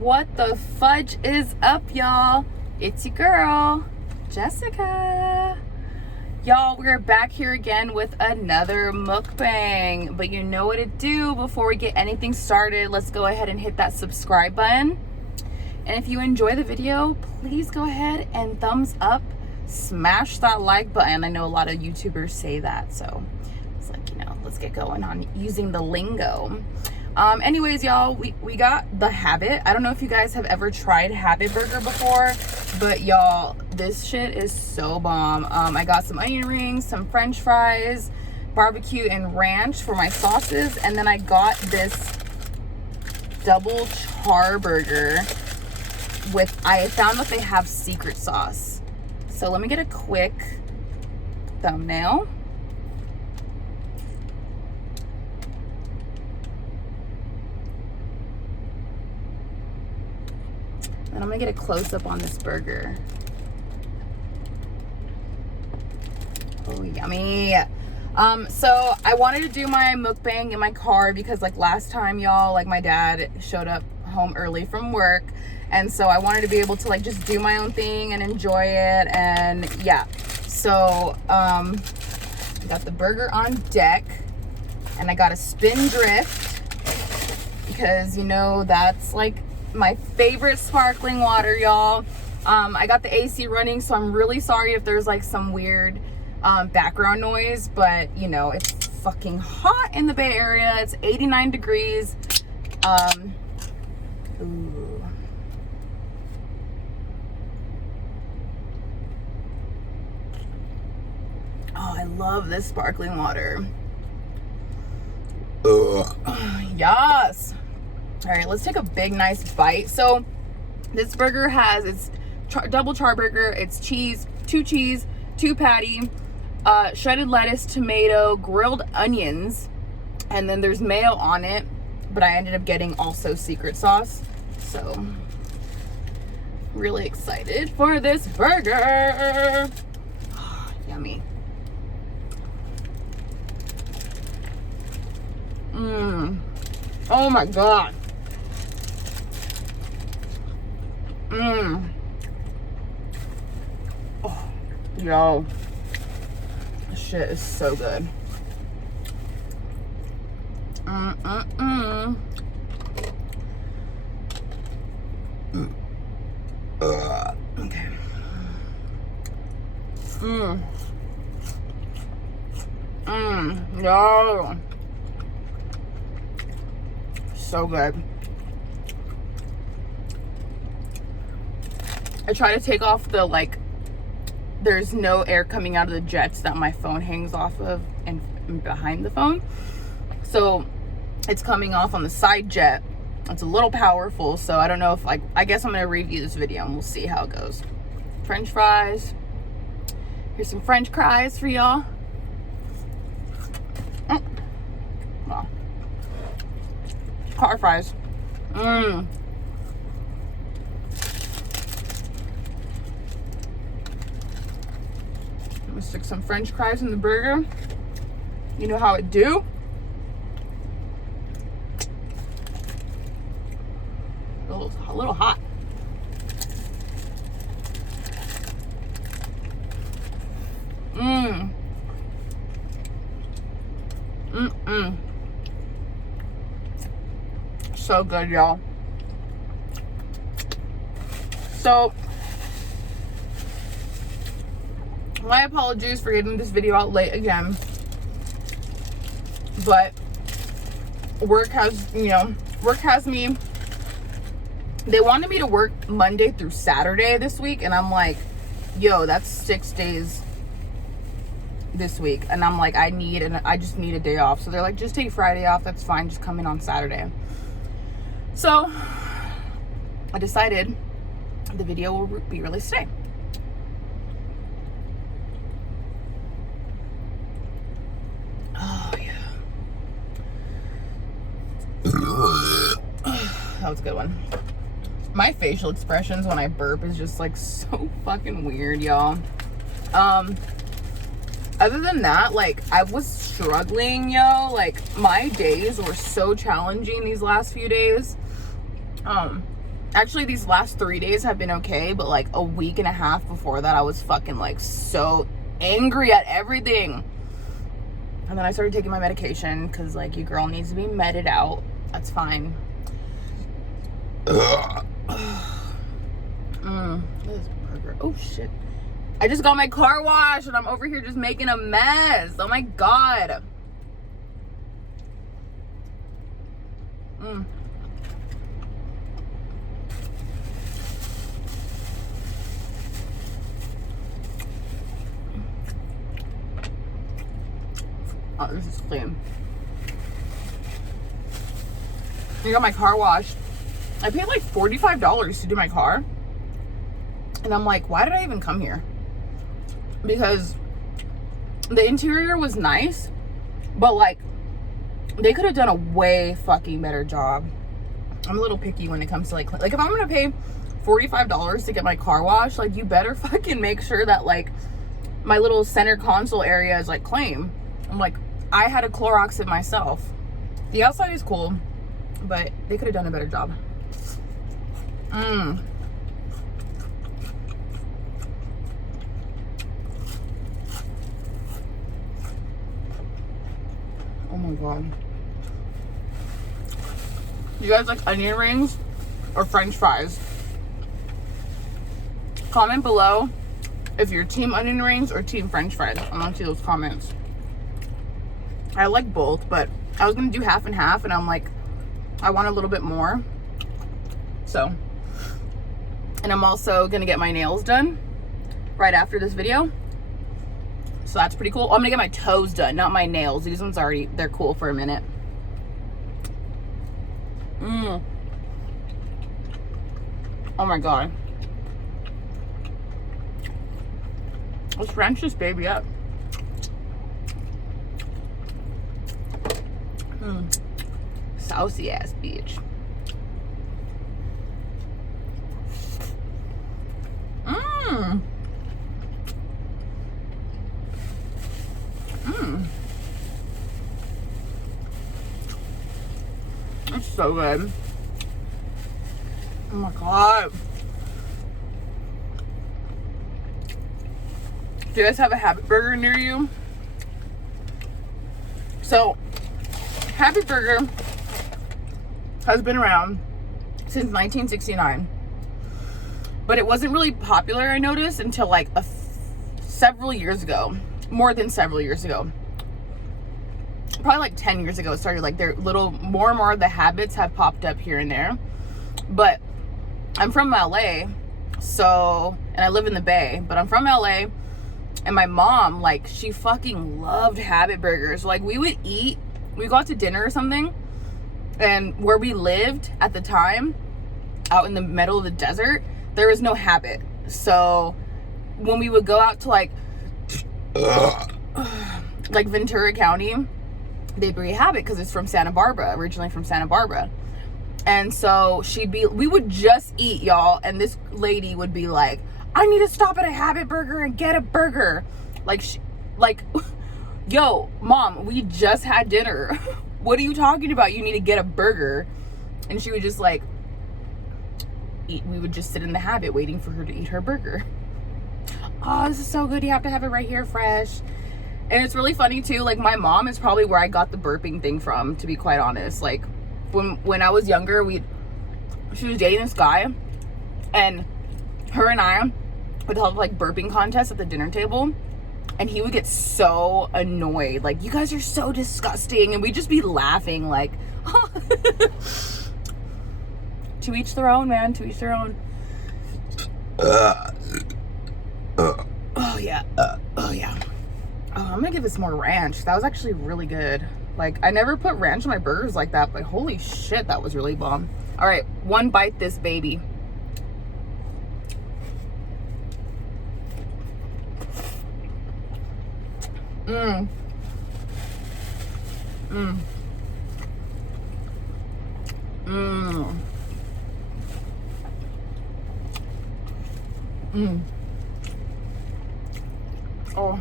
What the fudge is up, y'all? It's your girl, Jessica. Y'all, we're back here again with another mukbang. But you know what to do before we get anything started. Let's go ahead and hit that subscribe button. And if you enjoy the video, please go ahead and thumbs up. Smash that like button. I know a lot of YouTubers say that, so it's like, you know, let's get going on using the lingo. Anyways, y'all, we got the Habit. I don't know if you guys have ever tried Habit Burger before, but y'all, this shit is so bomb. I got some onion rings, some french fries, barbecue and ranch for my sauces, and then I got this double char burger with, I found that they have secret sauce. So let me get a quick thumbnail. And I'm gonna get a close-up on this burger. Oh, yummy. So I wanted to do my mukbang in my car because like last time, y'all, like my dad showed up home early from work, and so I wanted to be able to like just do my own thing and enjoy it. And yeah, so I got the burger on deck, and I got a spin drift because, you know, that's like my favorite sparkling water, y'all. I got the AC running, so I'm really sorry if there's like some weird background noise, but you know, it's fucking hot in the Bay Area. It's 89 degrees. Ooh. Oh, I love this sparkling water. Yes. All right, let's take a big, nice bite. So this burger has, it's double char burger. It's cheese, two patty, shredded lettuce, tomato, grilled onions, and then there's mayo on it, but I ended up getting also secret sauce. So really excited for this burger. Oh, yummy. Oh my God. Oh, yo, this shit is so good. Okay. Yo, so good. I try to take off the, like, there's no air coming out of the jets that my phone hangs off of and behind the phone. So it's coming off on the side jet. It's a little powerful, so I don't know if, like, I guess I'm gonna review this video and we'll see how it goes. French fries. Here's some French fries for y'all. Wow. Car fries. I'm gonna stick some French fries in the burger. You know how it do. A little hot. So good, y'all. So my apologies for getting this video out late again, but work has me, they wanted me to work Monday through Saturday this week, and I'm like, yo, that's 6 days this week, and I'm like, I just need a day off. So they're like, just take Friday off, that's fine, just come in on Saturday. So I decided the video will be released today. Oh yeah. That was a good one. My facial expressions when I burp is just like so fucking weird, y'all. Other than that, like, I was struggling, yo. Like, my days were so challenging these last few days. Actually, these last 3 days have been okay, but like a week and a half before that, I was fucking like so angry at everything. And then I started taking my medication because like your girl needs to be meted out. That's fine. This burger. Oh shit. I just got my car washed and I'm over here just making a mess. Oh my god. Oh, this is clean. I got my car washed. I paid like $45 to do my car. And I'm like, why did I even come here? Because the interior was nice, but like they could have done a way fucking better job. I'm a little picky when it comes to like if I'm gonna pay $45 to get my car washed, like you better fucking make sure that like my little center console area is like clean. I'm like, I had a Clorox it myself. The outside is cool, but they could have done a better job. Oh my god. You guys like onion rings or french fries? Comment below if you're team onion rings or team french fries. I want to see those comments. I like both, but I was gonna do half and half, and I'm like, I want a little bit more. So, and I'm also gonna get my nails done right after this video. So that's pretty cool. I'm gonna get my toes done, not my nails. These ones already, they're cool for a minute. Oh my god. Let's ranch this baby up. Saucy ass bitch. It's so good. Oh my god. Do you guys have a Habit Burger near you? So, Habit Burger has been around since 1969. But it wasn't really popular, I noticed, until like several years ago. More than several years ago. Probably like 10 years ago it started, like their little, more and more of the habits have popped up here and there. But I'm from LA, so, and I live in the Bay, but I'm from LA, and my mom, like, she fucking loved Habit Burgers. Like, we would eat, we go out to dinner or something, and where we lived at the time, out in the middle of the desert, there was no Habit. So when we would go out to like Ventura County, they'd be Habit because it's from Santa Barbara, originally from Santa Barbara. And so we would just eat, y'all, and this lady would be like, I need to stop at a Habit Burger and get a burger. Like, yo, mom, we just had dinner. What are you talking about? You need to get a burger. And she would just like eat. We would just sit in the Habit waiting for her to eat her burger. Oh, this is so good. You have to have it right here fresh. And it's really funny too. Like, my mom is probably where I got the burping thing from, to be quite honest. Like, when I was younger, she was dating this guy, and her and I would have like burping contests at the dinner table, and he would get so annoyed, like, you guys are so disgusting, and we'd just be laughing like, oh. To each their own, man, to each their own. Oh yeah. Oh yeah. Oh, I'm gonna give this more ranch. That was actually really good. Like, I never put ranch on my burgers like that, but holy shit, that was really bomb. All right, one bite this baby. Oh,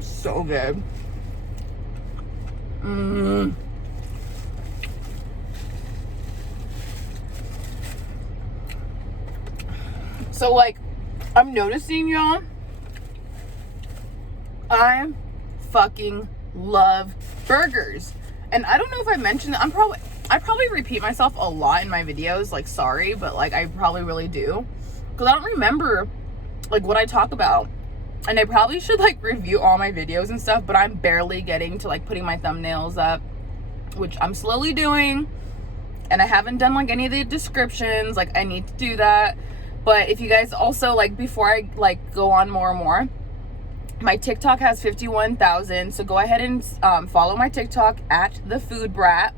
so good. So like, I'm noticing, y'all, I fucking love burgers. And I don't know if I mentioned that. I probably repeat myself a lot in my videos, like, sorry, but like I probably really do, because I don't remember like what I talk about. And I probably should like review all my videos and stuff, but I'm barely getting to like putting my thumbnails up, which I'm slowly doing. And I haven't done like any of the descriptions. Like, I need to do that. But if you guys also, like, before I like go on more and more, my TikTok has 51,000. So go ahead and follow my TikTok at TheFoodBrat.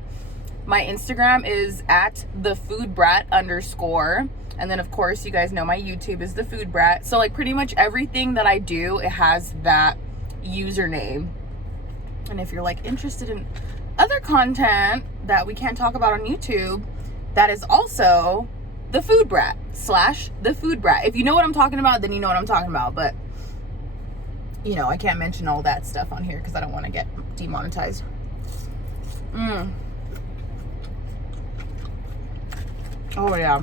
My Instagram is at TheFoodBrat_. And then, of course, you guys know my YouTube is TheFoodBrat. So, like, pretty much everything that I do, it has that username. And if you're, like, interested in other content that we can't talk about on YouTube, that is also TheFoodBrat / TheFoodBrat. If you know what I'm talking about, then you know what I'm talking about. But, you know, I can't mention all that stuff on here because I don't want to get demonetized. Oh, yeah.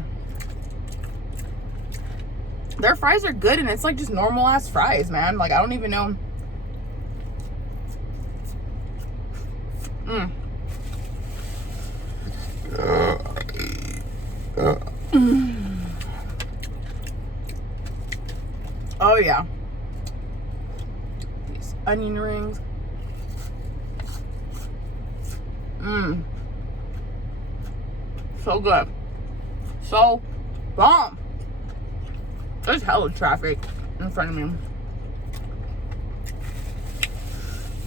Their fries are good, and it's like just normal ass fries, man. Like, I don't even know. Oh yeah. These onion rings. So good. So bomb. There's hella traffic in front of me.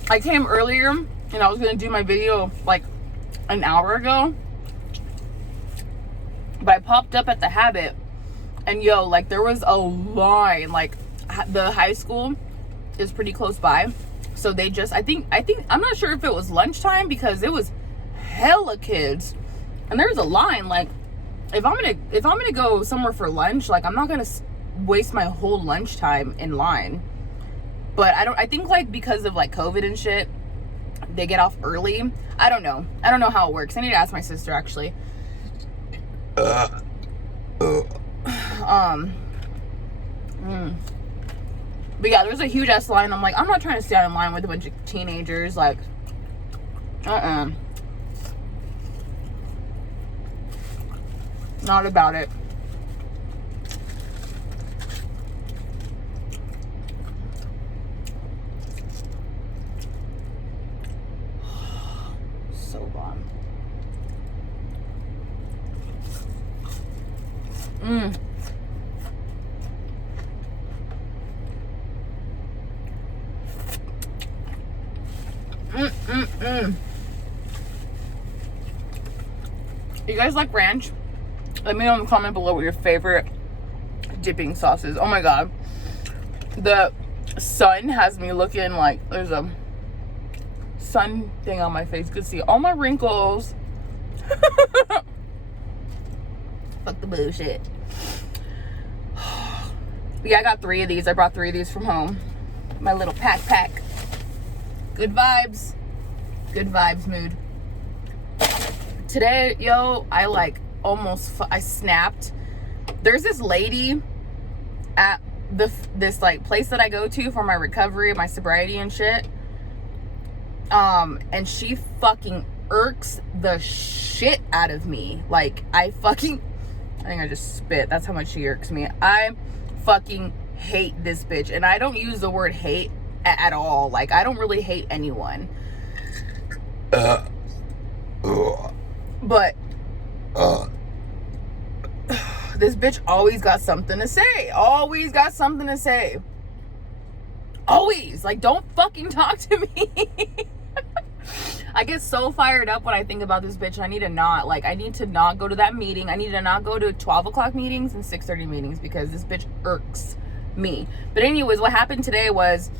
I came earlier and I was gonna do my video like an hour ago, but I popped up at the Habit, and yo, like, there was a line. Like, the high school is pretty close by, so they just, I think I'm not sure if it was lunchtime, because it was hella kids, and there was a line. Like, if I'm gonna go somewhere for lunch, like, I'm not gonna waste my whole lunchtime in line. But I think like because of like COVID and shit, they get off early. I don't know how it works. I need to ask my sister, actually. But yeah, there's a huge ass line. I'm like, I'm not trying to stand in line with a bunch of teenagers. Like, not about it. So bomb. You guys like ranch? Let me know in the comment below what your favorite dipping sauce is. Oh my god, the sun has me looking like there's a sun thing on my face. You can see all my wrinkles. Fuck the bullshit. Yeah, I got 3 of these. I brought 3 of these from home. My little pack. Good vibes. Good vibes mood. Today, yo, I like I snapped. There's this lady at this like place that I go to for my recovery, my sobriety and shit. And she fucking irks the shit out of me. Like, I think I just spit. That's how much she irks me. I fucking hate this bitch. And I don't use the word hate at all. Like, I don't really hate anyone. But this bitch always got something to say. Always got something to say. Always. Like, don't fucking talk to me. I get so fired up when I think about this bitch. I need to not go to that meeting. I need to not go to 12 o'clock meetings and 6:30 meetings, because this bitch irks me. But anyways, what happened today was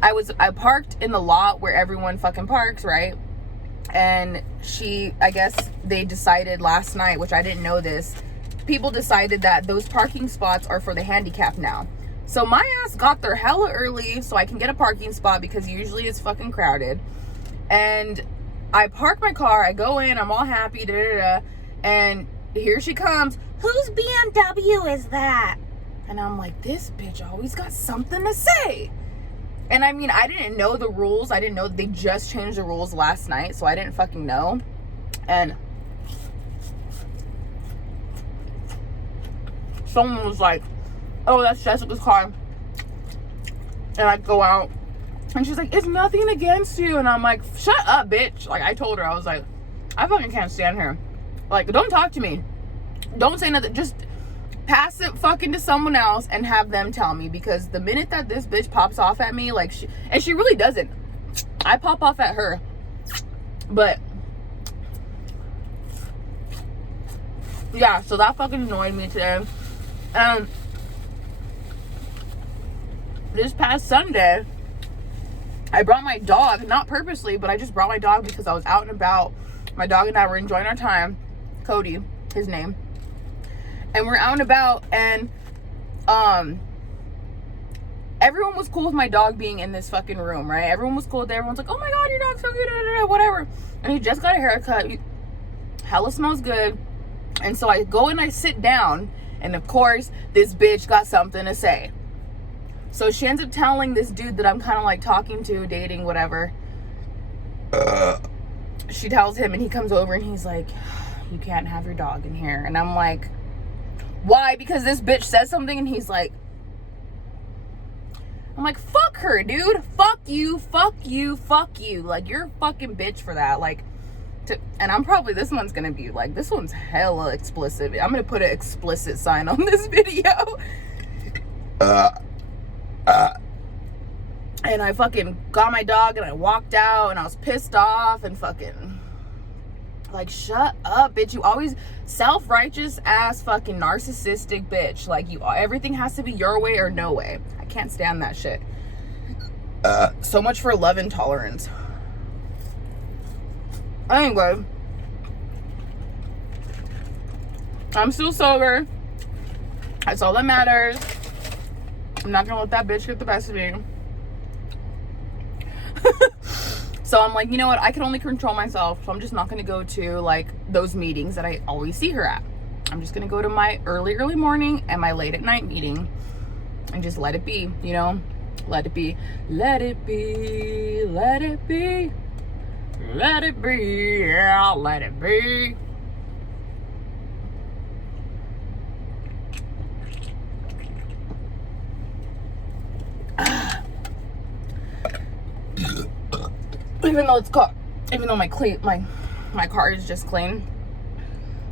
I parked in the lot where everyone fucking parks, right? And I guess they decided last night, which I didn't know this, people decided that those parking spots are for the handicap now. So my ass got there hella early so I can get a parking spot, because usually it's fucking crowded. And I park my car, I go in, I'm all happy, and here she comes. Whose BMW is that? And I'm like, this bitch always got something to say. And I mean, I didn't know the rules. I didn't know they just changed the rules last night, so I didn't fucking know. And someone was like, oh, that's Jessica's car. And I go out, and she's like, it's nothing against you. And I'm like, shut up, bitch. Like, I told her, I was like, I fucking can't stand her. Like, don't talk to me. Don't say nothing. Just pass it fucking to someone else and have them tell me. Because the minute that this bitch pops off at me, like, she really doesn't. I pop off at her. But yeah, so that fucking annoyed me today. This past Sunday, I brought my dog, not purposely, but I just brought my dog because I was out and about. My dog and I were enjoying our time. Cody, his name. And we're out and about, and everyone was cool with my dog being in this fucking room, right? Everyone was cool with it. Everyone's like, oh my god, your dog's so cute, whatever. And he just got a haircut. Hella smells good. And so I go and I sit down, and of course, this bitch got something to say. So she ends up telling this dude that I'm kind of like talking to, dating, whatever. She tells him, and he comes over and he's like, you can't have your dog in here. And I'm like, why? Because this bitch says something. And he's like, I'm like, fuck her, dude. Fuck you, fuck you, fuck you. Like, you're a fucking bitch for that. Like, and I'm probably, this one's gonna be like, this one's hella explicit. I'm gonna put an explicit sign on this video. And I fucking got my dog and I walked out and I was pissed off and fucking like, shut up, bitch. You always self-righteous ass fucking narcissistic bitch. Like, everything has to be your way or no way. I can't stand that shit. So much for love and tolerance. Anyway, I'm still sober. That's all that matters. I'm not gonna let that bitch get the best of me. So I'm like, you know what? I can only control myself. So I'm just not gonna go to like those meetings that I always see her at. I'm just gonna go to my early morning and my late at night meeting and just let it be, you know? Let it be. Let it be. Let it be. Let it be. Yeah, let it be. Even though my car is just clean,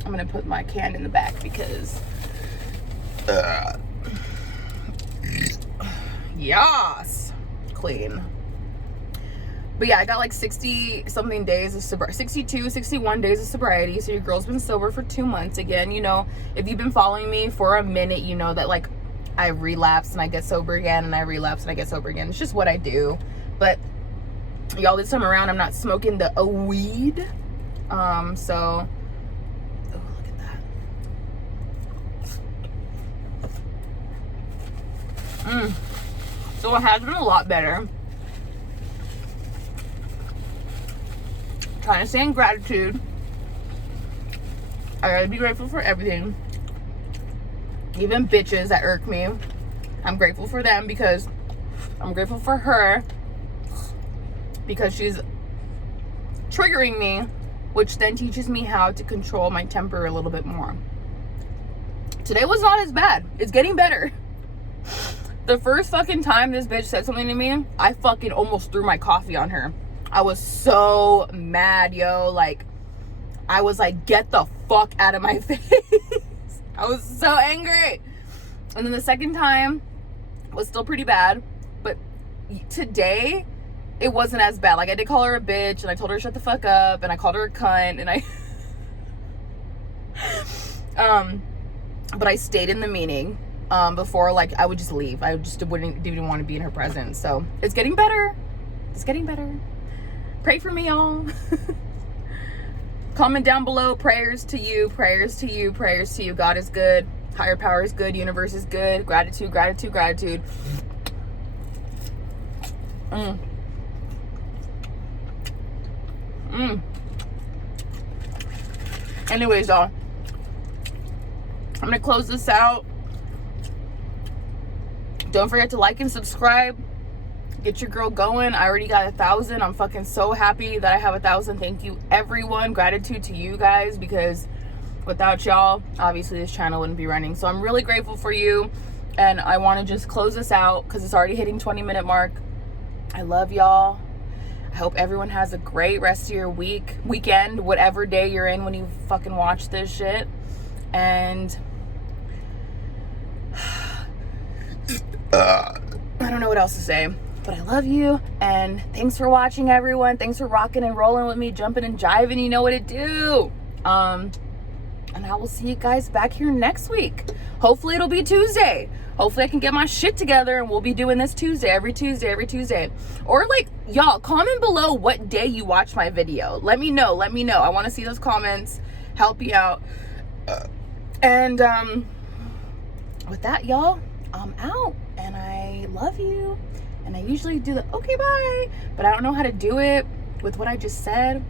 I'm gonna put my can in the back because yas, clean. But yeah, I got like 60 something days of 61 days of sobriety. So your girl's been sober for 2 months again. You know, if you've been following me for a minute, you know that like I relapse and I get sober again, and I relapse and I get sober again. It's just what I do. But y'all, this time around, I'm not smoking the weed. So, oh, look at that. So it has been a lot better. Trying to stay in gratitude. I gotta be grateful for everything. Even bitches that irk me. I'm grateful for them because I'm grateful for her. Because she's triggering me, which then teaches me how to control my temper a little bit more. Today was not as bad. It's getting better. The first fucking time this bitch said something to me, I fucking almost threw my coffee on her. I was so mad, yo. Like, I was like, get the fuck out of my face. I was so angry. And then the second time was still pretty bad. But today, it wasn't as bad. Like, I did call her a bitch, and I told her to shut the fuck up, and I called her a cunt, and I but I stayed in the meeting before, like, I would just leave. I just didn't even want to be in her presence. So it's getting better. It's getting better. Pray for me, y'all. Comment down below. Prayers to you. Prayers to you. Prayers to you. God is good. Higher power is good. Universe is good. Gratitude, gratitude, gratitude. Anyways, y'all, I'm gonna close this out. Don't forget to like and subscribe. Get your girl going. I already got 1,000. I'm fucking so happy that I have 1,000. Thank you, everyone. Gratitude to you guys, because without y'all, obviously this channel wouldn't be running. So I'm really grateful for you, and I want to just close this out because it's already hitting 20-minute mark. I love y'all. I hope everyone has a great rest of your weekend, whatever day you're in when you fucking watch this shit. And I don't know what else to say, but I love you, and thanks for watching, everyone. Thanks for rocking and rolling with me, jumping and jiving. You know what to do. And I will see you guys back here next week. Hopefully it'll be Tuesday. Hopefully I can get my shit together and we'll be doing this Tuesday, every Tuesday. Or like, y'all, comment below what day you watch my video. Let me know. I want to see those comments. Help you out. And with that, y'all, I'm out, and I love you. And I usually do the okay bye, but I don't know how to do it with what I just said.